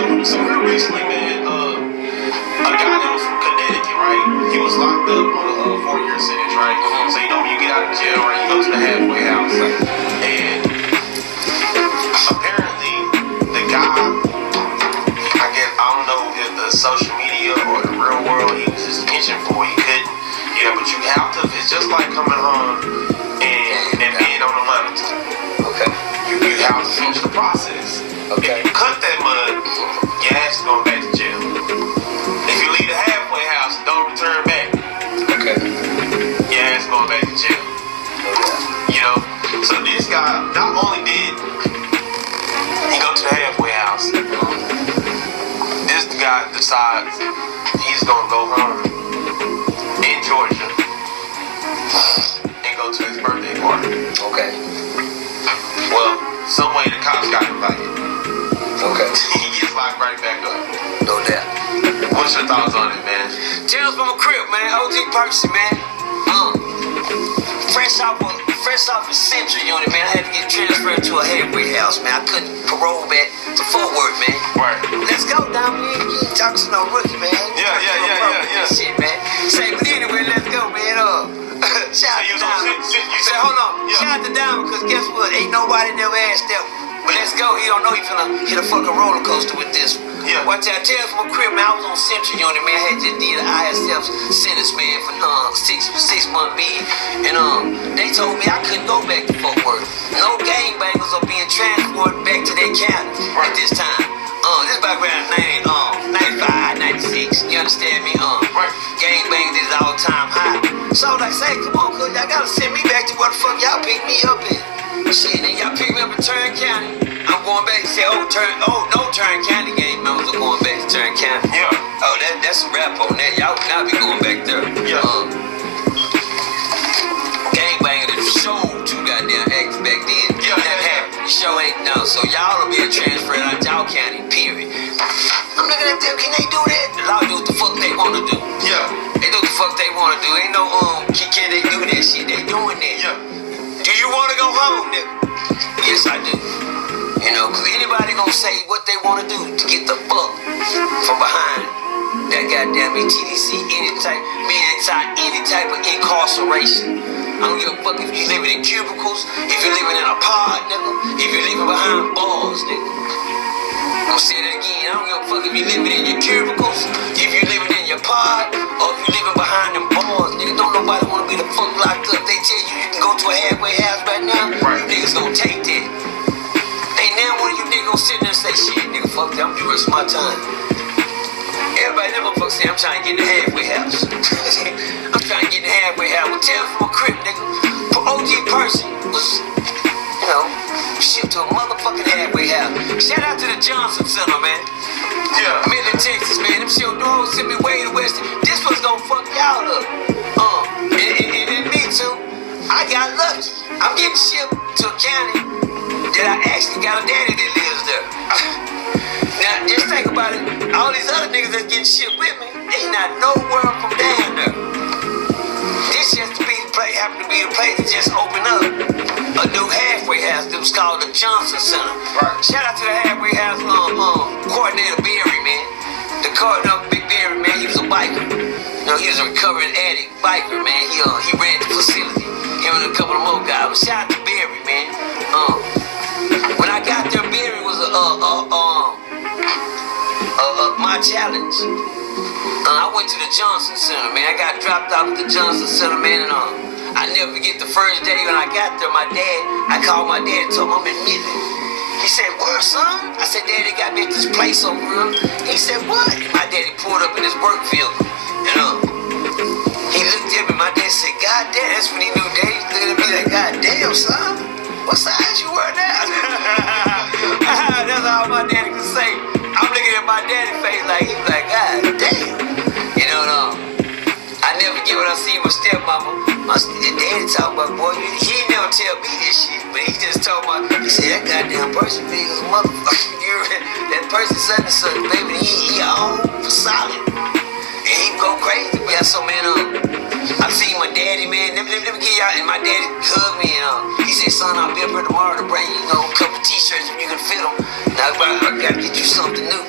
So real recently, man, a guy that was from Connecticut, right? He was locked up on a 4-year sentence, right? So you know when you get out of jail, right, you go to the halfway house, and apparently the guy, I don't know if the social media or the real world he was just itching for, he couldn't. Yeah, but you have to. It's just like coming home and being on the monitor. Okay. You have to finish the process. Okay. If you cut that mud, your ass is going back to jail. If you leave the halfway house and don't return back, okay, your ass is going back to jail. okay. You know? So this guy, not only did he go to the halfway house, this guy decides he's going to go home in Georgia and go to his birthday party. Okay. Well, some way the cops got invited. Okay. He gets locked right back up. No doubt. What's your thoughts on it, man? Tales from a crib, man. OG Percy, man. Fresh off a Central unit, man. I had to get transferred to a halfway house, man. I couldn't parole back to Fort Worth, man. Right. Let's go, Dominic. You ain't talking to no rookie, man. Yeah. Shit, man. Say, but anyway, let's go, man. Shout out to Diamond. Say, hold on. Yeah. Shout out to Diamond, because guess what? Ain't nobody never asked that. But let's go. He don't know he finna hit a fucking roller coaster with this one. Yeah. Watch out. Tell from a crib, man. I was on Central Unit, man. I had just did an ISF sentence, man, for 6-month bid. And they told me I couldn't go back to Fort Worth. No gangbangers are being transported back to their county at this time. This is back around 95, 96. You understand me? Right. Gangbangers is all-time high. So I say, come on, cuz y'all gotta send me back to where the fuck y'all picked me up at. Shit, then y'all pick me up in Turn County. I'm going back. Say, no Turn County gang members are going back to Turn County. Yeah. Oh, that's a rap on that. Y'all would not be going back there. Yeah. Gangbanger that showed too goddamn acts back then. Yeah. The show ain't no. So y'all will be transferred out to y'all county, period. I'm looking at them. Can they do that? The law do what the fuck they want to do. Yeah. They do what the fuck they want to do. Ain't no, can they do that shit? They doing that. Yeah. Do you want to go home, nigga? Yes, I do. You know, because anybody gonna say what they want to do to get the fuck from behind that goddamn TDC, being inside any type of incarceration. I don't give a fuck if you living in cubicles, if you're living in a pod, nigga, if you're living behind bars, nigga. I'm gonna say that again. I don't give a fuck if you're living in your cubicles, if you're living in your pod, or if you're living behind them bars, nigga. Don't nobody wanna be the fuck locked up. They tell you can go to a halfway house right now, Right. you niggas gonna take that. Ain't now one of you niggas gonna sit there and say, shit, nigga, fuck that, I'm doing the rest of my time. Everybody never fuck say, I'm trying to get in the halfway house. I'm trying to get in the halfway house. Well, tell from a crib, nigga. For OG Percy was, you know, shipped to a motherfucking halfway house. Shout out to the Johnson Center, man. Yeah. Midland, Texas, man. Them shit dogs sent me way to west. This was gonna fuck y'all up. And me too. I got lucky. I'm getting shipped to a county that I actually got a daddy that lives there. Now, just think about it. All these other niggas that's getting shipped with me, they not nowhere from down there. This just happened to be the place that just opened up a new halfway house that was called the Johnson Center. Right. Shout out to the halfway house coordinator Barry, man. The coordinator Big Barry, man, he was a biker. You know, he was a recovering addict biker, man. He ran the facility. Him and a couple of more guys. But shout out to Barry, man. When I got there, Barry was my challenge. I went to the Johnson Center, man. I got dropped off at the Johnson Center, man, and I never forget the first day when I got there. I called my dad and told him I'm in Midland. He said, "Where, son?" I said, "Daddy got me at this place over here." He said, "What?" My daddy pulled up in his work vehicle, and he looked at me. My dad said, "God damn," that's when he knew Daddy. He looked at me like, "God damn, son, what size you wear now?" That's all my daddy could say. I'm looking at my daddy's face like he was like, "God damn," you know. I never get what I see my stepmama. My daddy talking about, boy, he never tell me this shit, but he just told he said, "That goddamn person big as a motherfucker. That person such and such, baby, he all solid." And he go crazy. Yeah, so man, I seen my daddy, man. Let me get y'all, and my daddy hugged me, and he said, "Son, I'll be up here tomorrow to bring you, a couple t-shirts if you can fit them. Now, I gotta get you something new."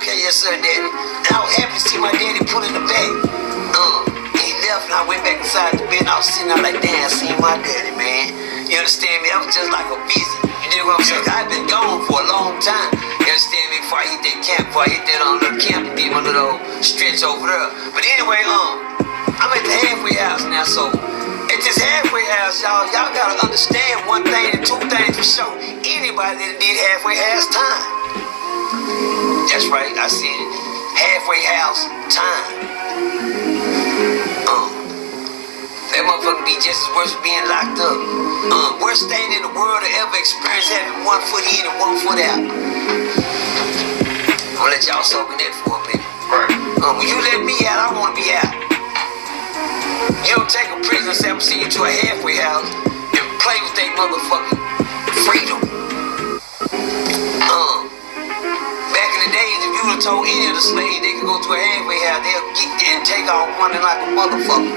okay, yes sir, daddy. And I was happy to see my daddy pull in the back. And he left and I went back inside the bed and I was sitting out like, damn, I seen my daddy, man. You understand me? That was just like a visit. You dig what I'm saying? I've been gone for a long time. You understand me? Before I hit that camp, before I hit that little camp and did my little stretch over there. But anyway, I'm at the halfway house now, so at this halfway house, y'all gotta understand one thing and two things for sure. Anybody that did halfway has time. That's right, I said it. Halfway house time. That motherfucker be just as worse as being locked up. Worst thing in the world to ever experience having 1 foot in and 1 foot out. I'm gonna let y'all soak in that for a minute. Right. When you let me out, I wanna be out. You don't take a prisoner, say I'm sending you to a halfway house and play with their motherfucking freedom. Back in the days, if you would've told any of the slaves they could go to a halfway house, they'll get there and take off running like a motherfucker.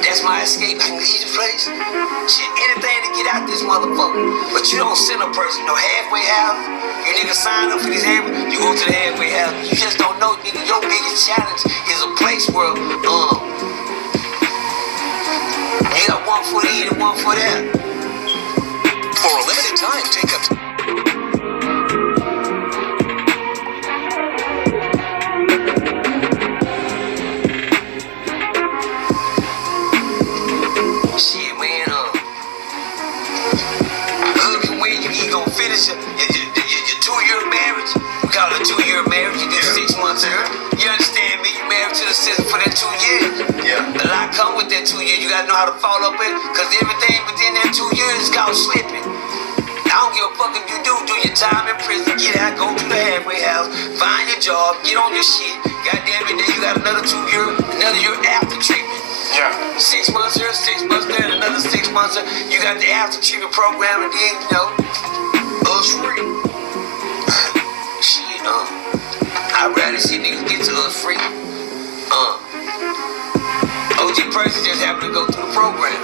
That's my escape. I can leave the place. Shit, anything to get out this motherfucker. But you don't send a person no halfway house. You niggas sign up for this halfway, you go to the halfway house. You just don't know, nigga, your biggest challenge is a place where, you got 1 foot in and 1 foot out. For a limited time, take up. Shit, man, look at when you gonna finish your 2-year marriage. We call it a 2-year marriage. You do 6 months here. You understand me? You married to the system for that 2 years. Yeah. A lot come with that 2 years. You gotta know how to follow up it, cause everything within that 2 years is called slipping. I don't give a fuck if you do your time in prison, get out, go to the halfway house, find your job, get on your shit. Goddamn it, then you got another 2 year, another year after treatment. Yeah. 6 months here, 6 months there, and another 6 months there. You got the after treatment program, and then, us free. Shit, I'd rather see niggas get to us free. OG Percy just happened to go through the program.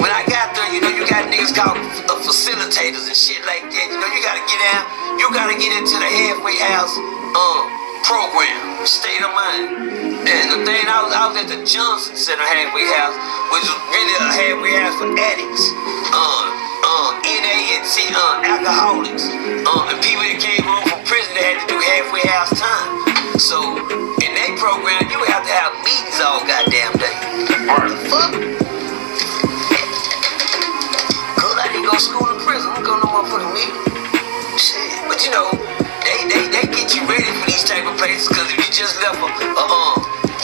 When I got there, you got niggas called facilitators and shit like that. You gotta get out, you gotta get into the halfway house program, state of mind. And the thing, I was at the Johnson Center halfway house, which was really a halfway house for addicts, NA&C, alcoholics, and people that came home from prison that had to do halfway house time. So in that program, you would have to have meetings all goddamn day. Right. Fuck. Cause I didn't go to school in prison. I don't go to no motherfucking meeting. Shit. But they get you ready for these type of places. Cause if you just left a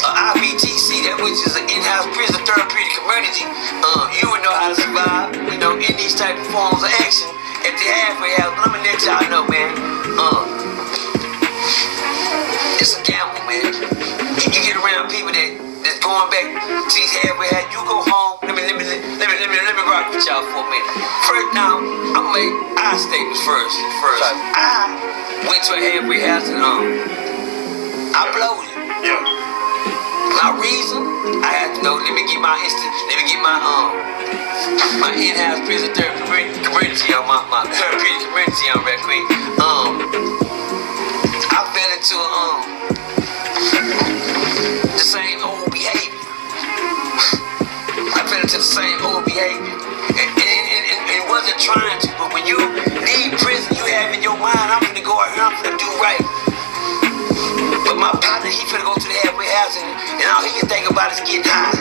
IPTC, that which is an in-house prison therapeutic community, you would know how to survive, in these type of forms of action at the halfway house. But I'm gonna let y'all know, man. It's a gamble, man. You get around people that's going back to these halfway house. You go home. Let me rock with y'all for a minute. First, now I'm gonna make our statements first. I went to a halfway house and I blowed it. Yeah. My reason, I had to know. Let me get my my in-house prison therapeutic community on my therapeutic community on right quick. I fell into the same old behavior. I fell into the same old behavior. And it wasn't trying to, but when you leave prison, you have in your mind, I'm gonna go out here, I'm gonna do right. But my partner, he finna go to the halfway house and all he can think about is getting high.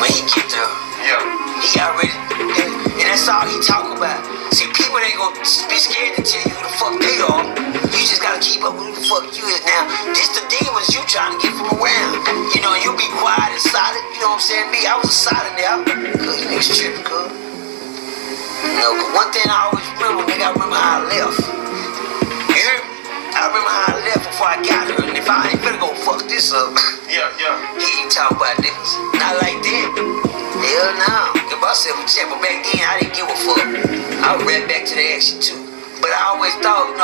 When he get there, he already, and that's all he talk about. See, people ain't gonna be scared to tell you who the fuck they are. You just gotta keep up with who the fuck you is now. This the demons you trying to get from around. You be quiet and solid, you know what I'm saying? Me, I was a solid there. Cause you niggas tripping, cuz. But one thing I always remember, nigga, I remember how I left. You hear me? I remember how I left before I got here. And if I ain't finna go fuck this up, Yeah. he ain't talk about this. Not like that. Hell no. Give myself a check, but back then I didn't give a fuck. I was right back to the action too. But I always thought,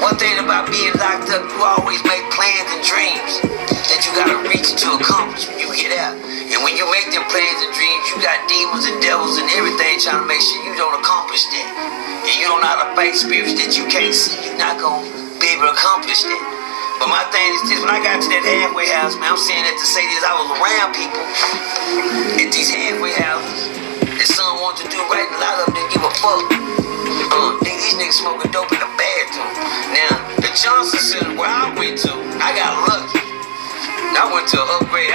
one thing about being locked up, you always make plans and dreams that you gotta reach you to accomplish when you get out. And when you make them plans and dreams, you got demons and devils and everything trying to make sure you don't accomplish that. And you don't know how to fight spirits that you can't see. You're not going to be able to accomplish that. But my thing is this, when I got to that halfway house, man, I'm saying that to say this, I was around people at these halfway houses that some wanted to do right and a lot of them didn't give a fuck. These niggas smoking dope in the bathroom. Now, the Johnson Center where I went to, I got lucky. I went to an upgrade.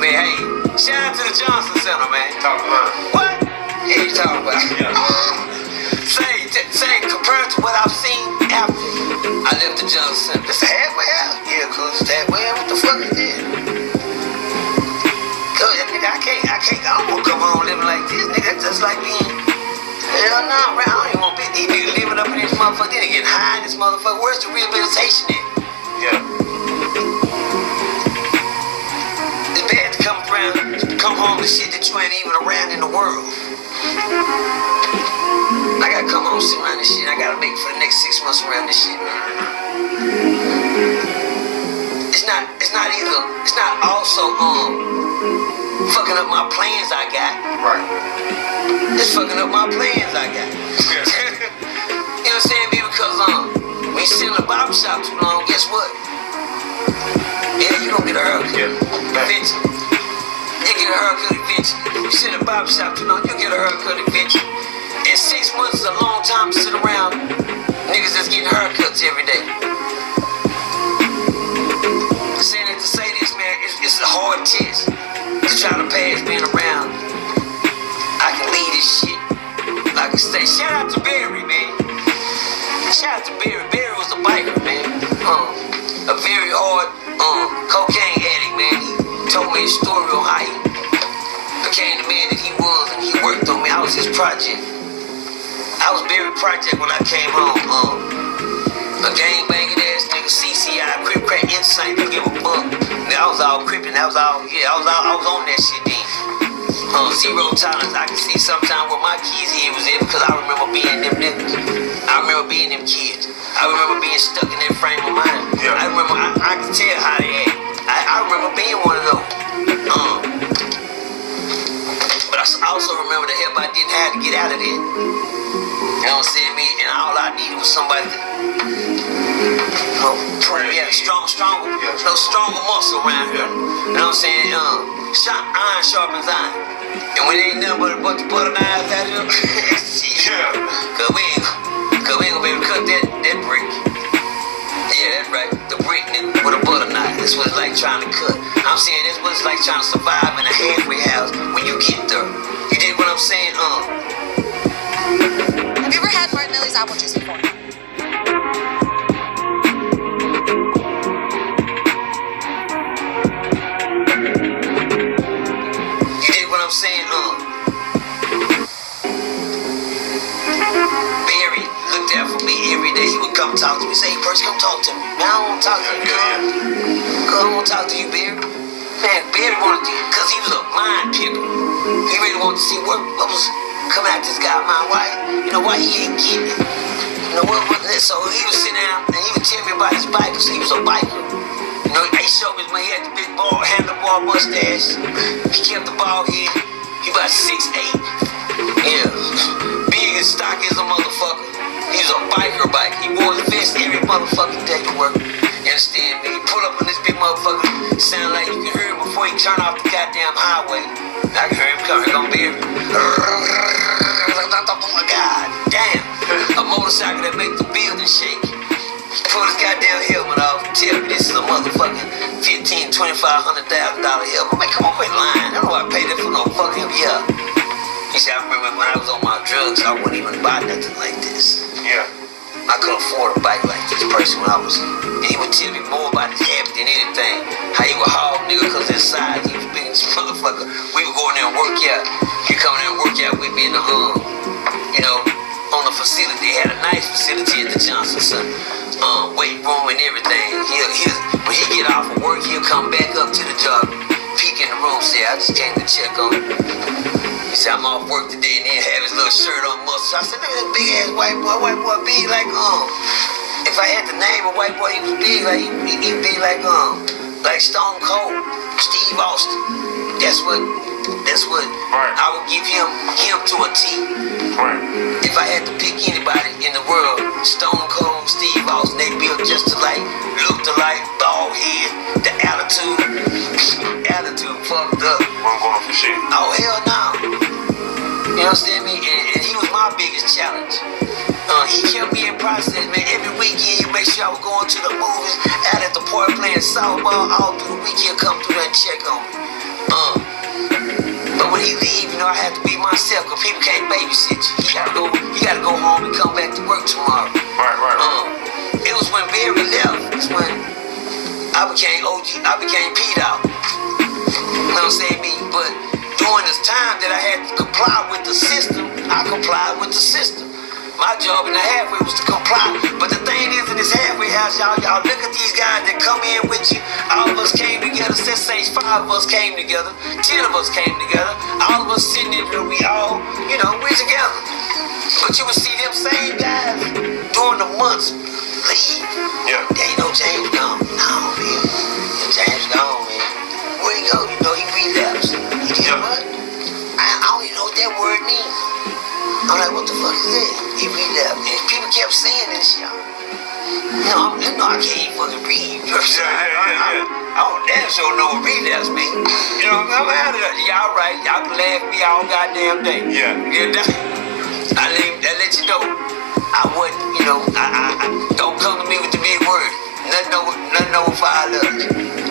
Man, hey, shout out to the Johnson Center, man. Talk about it. What? Yeah, you talking about? Yeah. Say, compared to what I've seen after I left the Johnson Center. It's a halfway house. Yeah, cause it's halfway house. What the fuck is this? Cause nigga, I don't wanna come home living like this, nigga. That's just like being, hell no, man. I don't even want to be these niggas living up in this motherfucker. They getting high in this motherfucker. Where's the rehabilitation at? Yeah. It's bad to come home to shit that you ain't even around in the world. I gotta come home, sit around this shit. I gotta make for the next 6 months around this shit, man. It's not also fucking up my plans I got. Right. It's fucking up my plans I got. Yeah. You know what I'm saying, B? Because when you sit in the barbershop too long, guess what? Yeah, you don't get a haircut. Yeah. Eventually. You get a haircut eventually. You sit in the barbershop too long, you get a haircut eventually. And 6 months is a long time to sit around niggas that's getting haircuts every day. Saying that to say this, man, it's a hard test to try to pass being around. I can lead this shit. Like I say, shout out to Barry, man. Shout out to Barry. Barry was a biker, man. A very hard cocaine addict, man. He told me his story on how he became the man that he was, and he worked on me. I was his project. I was Barry project when I came home. A gang banging ass nigga, CCI, crip crack, insane, didn't give a fuck. I was all crippin', I was on that shit then. Zero tolerance. I can see sometimes where my kids' head was in because I remember being them niggas. I remember being them kids. I remember being stuck in that frame of mind. Yeah. I remember, I can tell how they act. I remember being one of those. But I also remember the help I didn't have to get out of there. You know what I'm saying, me? And all I needed was somebody to, stronger muscle around here. You know what I'm saying? Iron sharpens iron. And when ain't nothing but a bunch of butter knives out here, shit. Yeah. Cause we ain't gonna be able to cut that brick. Yeah, that's right. The brick, nigga, with a butter knife. That's what it's like trying to cut. I'm saying that's what it's like trying to survive in a halfway house when you get there. You dig what I'm saying? Have you ever had Martinelli's apple juice before? You dig what I'm saying? Barry looked out for me every day. He would come talk to me. Say, hey, Percy, come talk to me. Man, I don't want to talk to you, girl. I don't want to talk to you, Barry. Man, Barry wanted to, because he was a mind picker. He really wanted to see what was coming out this guy's mind. Why he ain't getting it. So he would sit down and he would tell me about his bike, because he was a biker. He showed me when he had the big handlebar mustache. He kept the bald head. He about 6'8". Yeah. Big and stocky as a motherfucker. He was a biker. He wore his vest every motherfucking day to work. You understand me? He pulled up on this big motherfucker. Sound like you can hear him before he turn off the goddamn highway. I can hear him coming. Here come Barry. Oh my God. Damn. A motorcycle that make the building shake. He pulled his goddamn helmet off and tell me this is a motherfucking $1,500, $2,500,000 helmet. Man, come on, quit lying. I don't know I paid that for no fucking, yeah. He said, I remember when I was on my drugs, I wouldn't even buy nothing like this. Yeah. I couldn't afford a bike like this person when I was, and he would tell me more about his habit than anything. How he would haul nigga because his size, he was big as a motherfucker. We would go in there and work out. He come in there and work out with me in the, on the facility. They had a nice facility at the Johnson Center. Weight room and everything. When he get off of work, he'll come back up to the job, peek in the room, say, I just came to check on him. He said, I'm off work today, and then have his little shirt on muscle. I said, look at that big ass white boy big like, if I had to name a white boy, he was big like, he big like, like Stone Cold, Steve Austin. That's what Right. I would give him to a T. Right. If I had to pick anybody in the world, Stone Cold, Steve Austin, they built just alike, looked alike, bald head, the attitude fucked up. I'm going for shit. Oh hell no. You understand me? And he was my biggest challenge. He kept me in process, man. Every weekend, you make sure I was going to the movies, out at the park playing softball all through the weekend, come through there and check on me. But when he leave, you know, I had to be myself, because people can't babysit you. You gotta go home and come back to work tomorrow. Right. It was when Barry left, it's when I became OG, I became P-Dog. You know what I'm saying, me? But during this time that I had to comply with the system, I complied with the system. My job in the halfway was to comply. But the thing is, in this halfway house, y'all look at these guys that come in with you. All of us came together. Let's say 5 of us came together. 10 of us came together. All of us sitting in there, we all, you know, we together. But you would see them same guys during the months leave. Yeah. There ain't no James gone. No, man. James gone, man. Where he go? You know, he relapsed. He did what? I don't even know what that word means. I'm like, what the fuck is that? He relapsed. And people kept saying this, y'all. You know, I can't even fucking read. Yeah. I don't damn sure know what relapse means. You know, I'm out of there. Y'all right. Y'all can laugh at me all goddamn day. Yeah. I let you know. I wasn't, you know, I don't come to me with the big word. Nothing over 5 love.